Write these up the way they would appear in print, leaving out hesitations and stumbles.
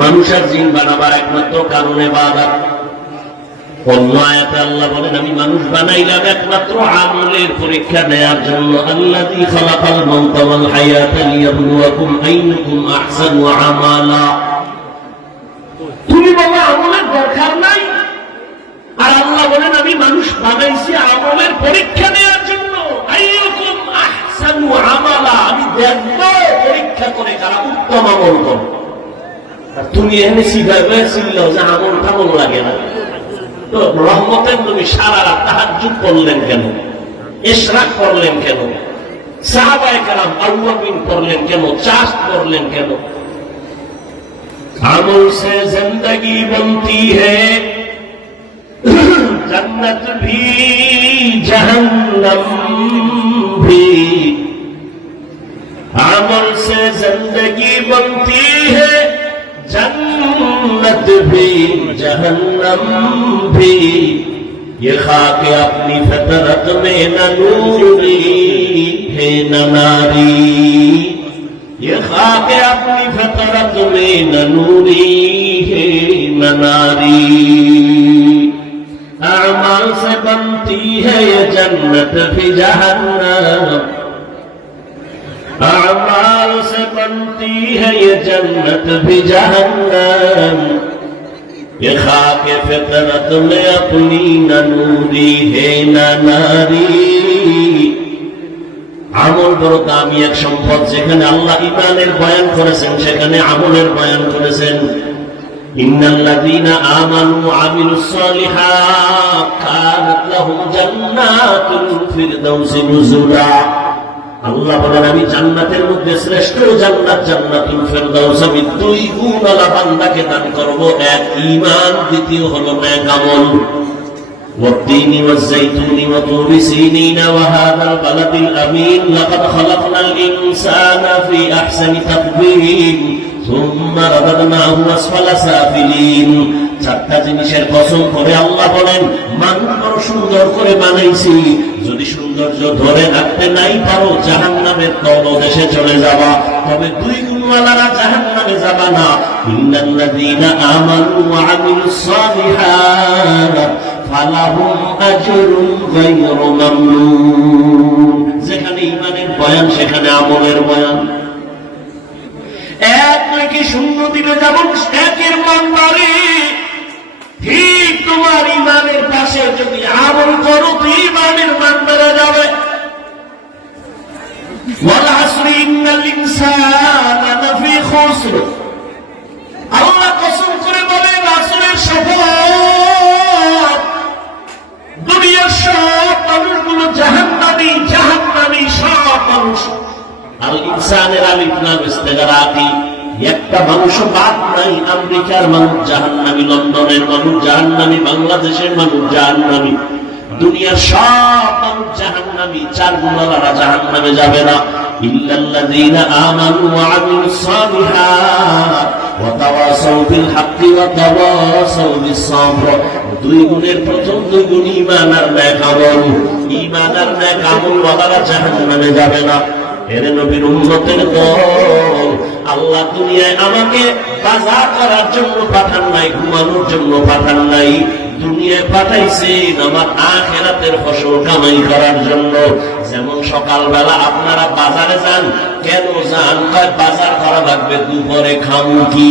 মানুষ আর জিন বানাবার একমাত্র কারণ ইবাদত। অন্য আয়াতে আল্লাহ বলেন আমি মানুষ বানাইলাম একমাত্র আমলের পরীক্ষা নেয়ার জন্য। আল্লাযী খালাকাল মাউতা ওয়াল হায়াতা লিয়াবলুয়াকুম আইয়ুকুম আহসানু আমালা। তুমি বলো আমলের দরকার নাই, আর আল্লাহ বলেন আমি মানুষ বানাইছি আমলের পরীক্ষা নেয়ার জন্য। আইয়ুকুম আহসানু আমালা, আমি দেখব পরীক্ষা করে কারা উত্তম আমল করে। আর তুমি এখানে শিখাবে ছিল যে আমল টামল লাগে না, তো রহমতের নবী সারা রাত তাহাজ্জুদ পড়লেন কেন, ইশরাক পড়লেন কেন, সাহাবায়ে কেরাম আউয়াবিন পড়লেন কেন, চাষ পড়লেন কেন? আমল সে জিंदगी बनती है, जन्नत भी जहन्नम भी। अमल से जिंदगी बनती है, जन्नत भी जहन्नम भी। ये खाके अपनी फितरत में न नूरी है न नारी, ये खाके अपनी फितरत में न नूरी है न नारी। अमाल से बनती है ये जन्नत भी जहन्नम, अमाल से बनती है ये जन्नत भी जहन्नम। ये खाके फितरत में अपनी न नूरी है न नारी। আমল বড় দামি এক সম্পদ, যেখানে আল্লাহ ঈমানের বয়ান করেছেন সেখানে আমলের বয়ান করেছেন। ইন্নাল্লাযীনা আমানু ওয়া আমিলুস সালিহাত কানাত লাহুম জান্নাতুল ফিরদাউসি নুজুলা। আল্লাহ বলেন আমি জান্নাতের মধ্যে শ্রেষ্ঠ জান্নাত জান্নাতুল ফিরদাউস আমি দুই গুণওয়ালা বান্দাকে দান করব। এক ঈমান, দ্বিতীয় হলো নেক আমল। والتين والزيتون وطور سينين وهذا البلد الأمين لقد خلقنا الإنسان في أحسن تقويم ثم رددناه أسفل سافلين। চারটা জিনিসের কসম করে আল্লাহ বলেন মানুষ বড় সুন্দর করে বানাইছি, যদি সৌন্দর্য ধরে রাখতে নাই পারো জাহান্নামের তলদেশে চলে যাবা, তবে দুই গুণওয়ালারা জাহান্নামে যাবা না। ইন্নাল্লাযীনা আমানু ওয়া আমিলুস সালিহাত ফালাহুম আজরুন গায়রু মামনুন। যেখানে ঈমানের বয়ান সেখানে আমলের বয়ান। এক নাকি শূন্য দিলে যেমন একের মান বাড়ে, ঠিক তোমার ঈমানের পাশে যদি আমল করো তো ঈমানের মান বেড়ে যাবে। ওয়াল আসরি ইন্নাল ইনসানা লাফি খুসর। আল্লাহ কসম করে বলেন আসরের শপথ, দুনিয়ার সব মানুষগুলো জাহান্নামী, জাহান্নামী সব মানুষ। আল ইনসানের আলিফ লাম ইস্তিগরাকি, একটা মানুষও বাদ নাই। আমেরিকার মানুষ জাহান্নামী, লন্ডনের মানুষ জাহান্নামী, বাংলাদেশের মানুষ জাহান্নামী, দুনিয়ার সব মানুষ জাহান্নামী। চার গুণওয়ালারা জাহান্নামে যাবে না। ইল্লাল্লাযীনা আমানু ওয়া আমিলুস সালিহাত ওয়া তাওয়াসাউ বিল হাক্কি ওয়া তাওয়াসাউ বিস সাবর। দুই গুণের প্রথম দুই গুণ ঈমান আর নেক আমল। ঈমান আর নেক আমল ওয়ালারা জাহান্নামে যাবে না। এর নবীর উম্মতের দল, আল্লাহ দুনিয়ায় আমাকে বাজার করার জন্য পাঠান নাই, ঘুমানোর জন্য পাঠান নাই। দুনিয়ায় পাঠাইছেন আমার আখিরাতের ফসল কামাই করার জন্য। যেমন সকালবেলা আপনারা বাজারে যান, কেন যান? বাজার করা লাগবে, দুপুরে খাবো কি?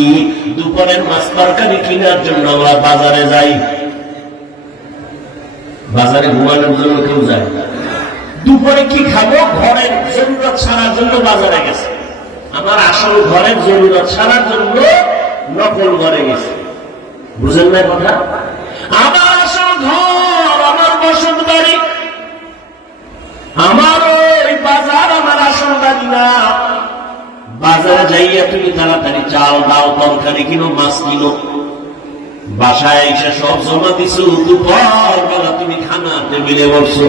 দুপুরের মাছ তরকারি কেনার জন্য আমরা বাজারে যাই। বাজারে ঘুমানোর জন্য কেউ যায়? দুপুরে কি খাবো? ঘরের জরুরত ছাড়ার জন্য বাজারে গেছে। আমার আসল ঘরের জরুরত ছাড়ার জন্য নকল ঘরে গেছে। বুঝেন না কথা? আমার আসল ঘর, আমার বসত বাড়ি, আমার ওই বাজার আমার আসল বাড়ি না। বাজারে যাইয়া তুমি তাড়াতাড়ি চাল ডাল তরকারি কিনো, মাছ কিনো, বাসায় এসে সব জমা দিছো। দুপুর বেলা তুমি খানা টেবিলে বসছো।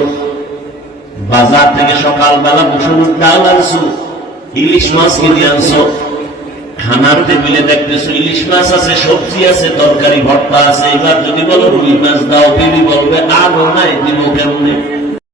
বাজার থেকে সকালবেলা মুসুর ডাল আনছো, ইলিশ মাছ কিনে আনছো। খানার টেবিলে দেখতেছো ইলিশ মাছ আছে, সবজি আছে, তরকারি ভর্তা আছে। এবার যদি বলো রুই মাছ দাও, বিবি বলবে আরো নাই, দিব কেমনে?